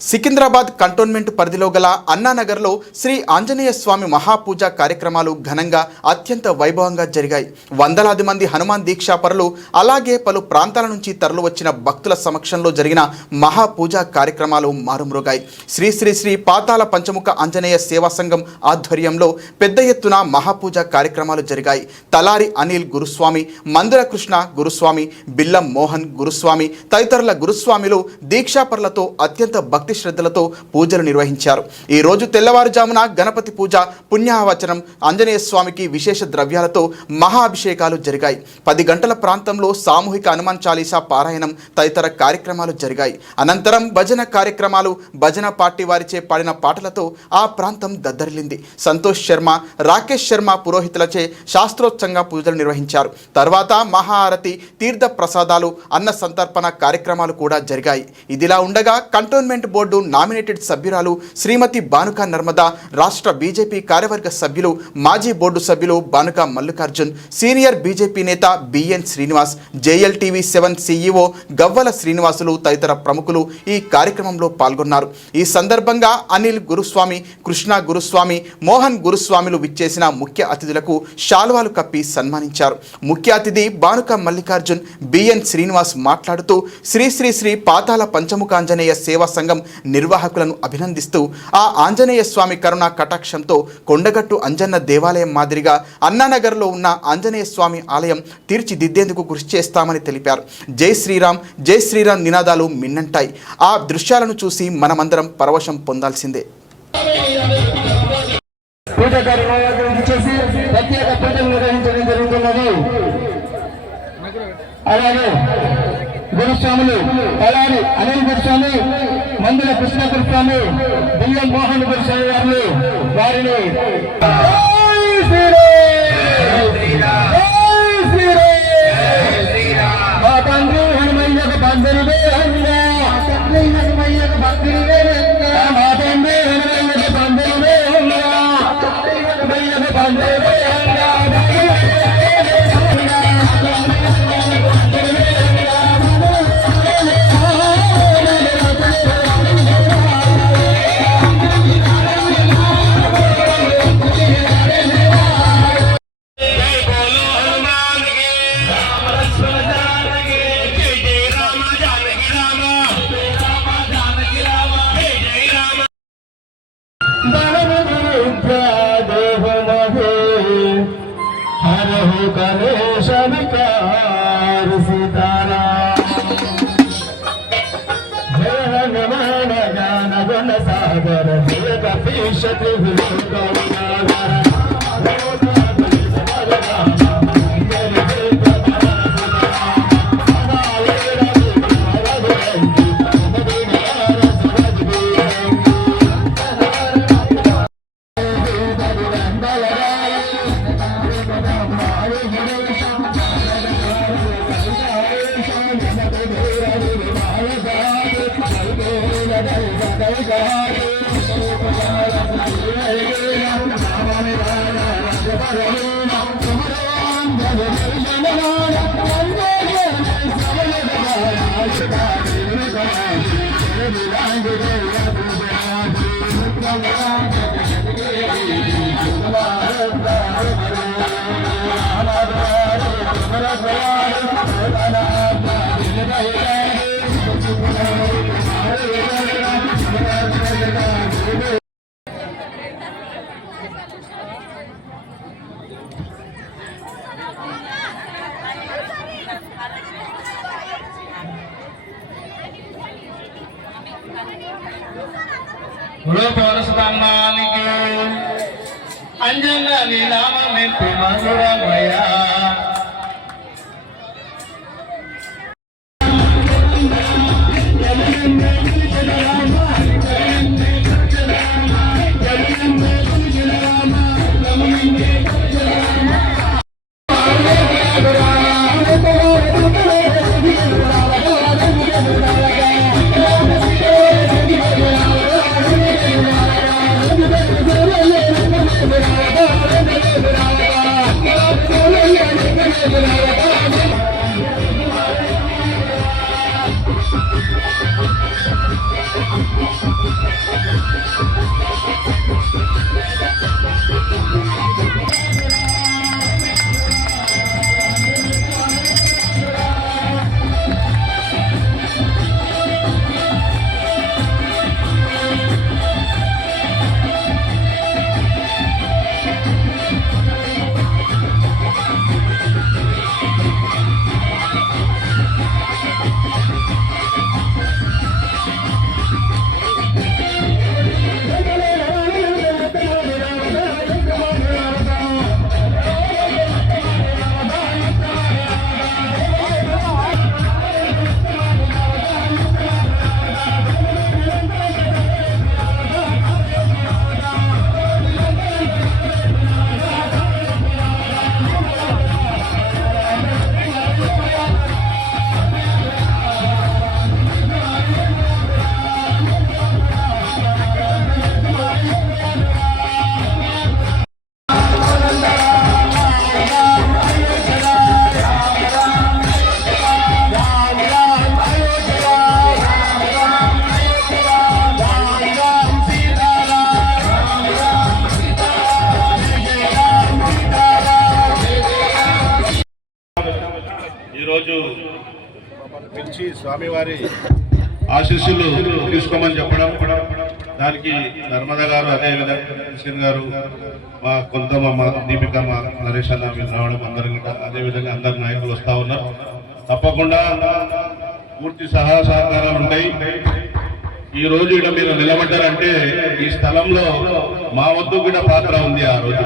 Secunderabad cantonment పరిధిలో గల అన్నానగర్లో శ్రీ ఆంజనేయ స్వామి మహాపూజ కార్యక్రమాలు ఘనంగా అత్యంత వైభవంగా జరిగాయి. వందలాది మంది హనుమాన్ దీక్షాపరులు అలాగే పలు ప్రాంతాల నుంచి తరలి వచ్చిన భక్తుల సమక్షంలో జరిగిన మహాపూజ కార్యక్రమాలు మారుమ్రోగాయి. శ్రీ శ్రీ శ్రీ పాతాల పంచముఖ ఆంజనేయ సేవా సంఘం ఆధ్వర్యంలో పెద్ద ఎత్తున మహాపూజ కార్యక్రమాలు జరిగాయి. తలారి అనిల్ గురుస్వామి మందుర కృష్ణ గురుస్వామి బిల్లం మోహన్ గురుస్వామి తదితరుల గురుస్వామిలు దీక్షాపరులతో అత్యంత భక్తి శ్రద్ధలతో పూజలు నిర్వహించారు. ఈ రోజు తెల్లవారుజామున గణపతి పూజ పుణ్యావచనం ఆంజనేయ స్వామికి విశేష ద్రవ్యాలతో మహాభిషేకాలు జరిగాయి. పది గంటల ప్రాంతంలో సామూహిక హనుమాన్ చాలీసా పారాయణం తదితర కార్యక్రమాలు జరిగాయి. అనంతరం భజన కార్యక్రమాలు భజన పార్టీ వారిచే పాడిన పాటలతో ఆ ప్రాంతం దద్దరిల్లింది. సంతోష్ శర్మ రాకేష్ శర్మ పురోహితులచే శాస్త్రోత్సంగా పూజలు నిర్వహించారు. తర్వాత మహారతి తీర్థ ప్రసాదాలు అన్న సంతర్పణ కార్యక్రమాలు కూడా జరిగాయి. ఇదిలా ఉండగా కంటోన్మెంట్ బోర్డు నామినేటెడ్ సభ్యురాలు శ్రీమతి బానుక నర్మదా రాష్ట్ర బీజేపీ కార్యవర్గ సభ్యులు మాజీ బోర్డు సభ్యులు బానుక మల్లికార్జున్ సీనియర్ బీజేపీ నేత BN Srinivas JLTV seven CEO Gavvala Srinivasulu తదితర ప్రముఖులు ఈ కార్యక్రమంలో పాల్గొన్నారు. ఈ సందర్భంగా అనిల్ గురుస్వామి కృష్ణ గురుస్వామి మోహన్ గురుస్వామిలు విచ్చేసిన ముఖ్య అతిథులకు శాల్వాలు కప్పి సన్మానించారు. ముఖ్య అతిథి బానుక మల్లికార్జున్ బిఎన్ శ్రీనివాస్ మాట్లాడుతూ శ్రీ శ్రీ శ్రీ పాతాల పంచముఖాంజనేయ సేవా సంఘం నిర్వాహకులను అభినందిస్తూ ఆ ఆంజనేయ స్వామి కరుణ కటాక్షంతో కొండగట్టు అంజన్న దేవాలయం మాదిరిగా అన్నానగర్లో ఉన్న ఆంజనేయ స్వామి ఆలయం తీర్చిదిద్దేందుకు కృషి చేస్తామని తెలిపారు. జై శ్రీరామ్ జై శ్రీరామ్ నినాదాలు మిన్నంటాయి. ఆ దృశ్యాలను చూసి మనమందరం పరవశం పొందాల్సిందే. పూజ కార్యక్రమాలకు ప్రత్యేక పూజలు నిర్వహించడం జరుగుతున్నది. అలాగే గురుస్వాములు అలాగే అనిల్ గురుస్వామి మందుల కృష్ణ గురుస్వామి బియ్యం మోహన్ గురుస్వామి గారు వారిని మా తండ్రి హనుమయ్యకు భక్తునివే మా తండ్రి హనుమయ్యకు మా తండ్రి హనుమయ్యకు सागर గురు పౌరస్వామానికి అంజన నీ నామే వచ్చి స్వామివారి ఆశీస్సులు తీసుకోమని చెప్పడం దానికి నర్మద గారు అదేవిధంగా కృష్ణ గారు మా కొంత మా దీపిక మా నరేష్ అన్న మీరు రావడం అందరి అదే అదేవిధంగా అందరు నాయకులు వస్తా ఉన్నారు. తప్పకుండా పూర్తి సహాయ సహకారాలు ఉంటాయి. ఈ రోజు ఇక్కడ మీరు నిలబడ్డారంటే ఈ స్థలంలో మా వద్దు కూడా పాత్ర ఉంది ఆ రోజు.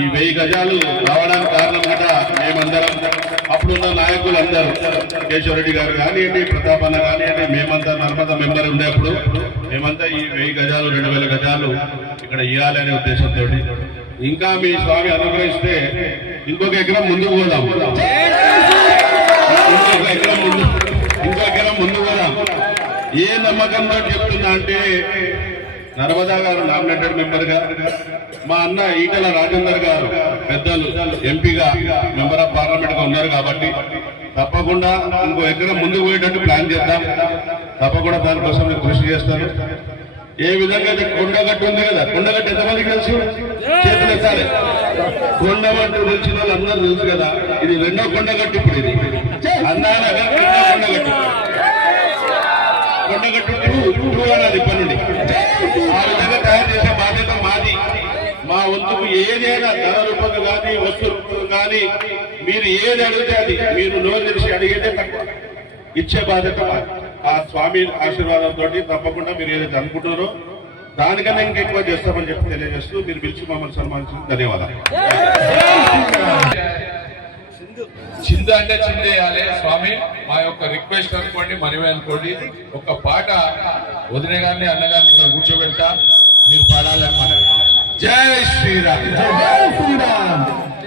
ఈ వెయ్యి గజాలు రావడానికి కారణం కూడా మేమందరం అప్పుడున్న నాయకులు అందరూ కేశవరెడ్డి గారు కానివ్వండి ప్రతాప్ అన్న కానివ్వండి మేమంతా నర్మదా మెంబర్ ఉండేప్పుడు మేమంతా ఈ వెయ్యి గజాలు రెండు వేల గజాలు ఇక్కడ ఇవ్వాలనే ఉద్దేశంతో. ఇంకా మీ స్వామి అనుగ్రహిస్తే ఇంకొక ఎకరం ముందుకు పోదాం. ఇంకొక ఎకరం ముందు ఇంకొక ఎకరం ముందు పోదాం. ఏ నమ్మకంతో చెప్తున్నా అంటే నర్మదా గారు నామినేటెడ్ మెంబర్గా మా అన్న ఈటల రాజేందర్ గారు పెద్దలు ఎంపీగా మెంబర్ ఆఫ్ పార్లమెంట్గా ఉన్నారు కాబట్టి తప్పకుండా ఇంకో ఎక్కడ ముందుకు పోయేటట్టు ప్లాన్ చేద్దాం. తప్పకుండా దానికోసం నేను కృషి చేస్తాను. ఏ విధంగా అయితే కొండగట్టు ఉంది కదా కొండగట్టు ఎంతమంది తెలుసు? చేతులు ఎత్తాలి. కొండగట్టు తెలిసిన వాళ్ళు అందరూ తెలుసు కదా ఇది రెండో కొండగట్టు ఇప్పుడు ఇది. అన్నానగర్ కొండగట్టు కొండగట్టు టూ అన్నది పనుడి ఆ విధంగా తయారు చేసే బాధ్యత మాది. మా వంతుకు ఏదైనా ధర రూపంగా కానీ వస్తు రూపంగా కానీ మీరు ఏది అడిగితే అది మీరు నోరు తెలిసి అడిగేదే తక్కువ. ఇచ్చే బాధ్యత ఆ స్వామి ఆశీర్వాదంతో తప్పకుండా మీరు ఏదైతే అనుకుంటున్నారో దానికన్నా ఇంకెక్కువ చేస్తామని చెప్పి తెలియజేస్తూ మీరు పిలిచి మమ్మల్ని సన్మానించిన ధన్యవాదాలు. చింద అంటే చిందేయాలి స్వామి మా యొక్క రిక్వెస్ట్ అనుకోండి మనమే అనుకోండి. ఒక పాట వదిన గారిని అన్నగారిని ఇక్కడ కూర్చోబెడతా. మీరు పాడాలన్నమాట మనవి. జై శ్రీరామ్. జై శ్రీరామ్.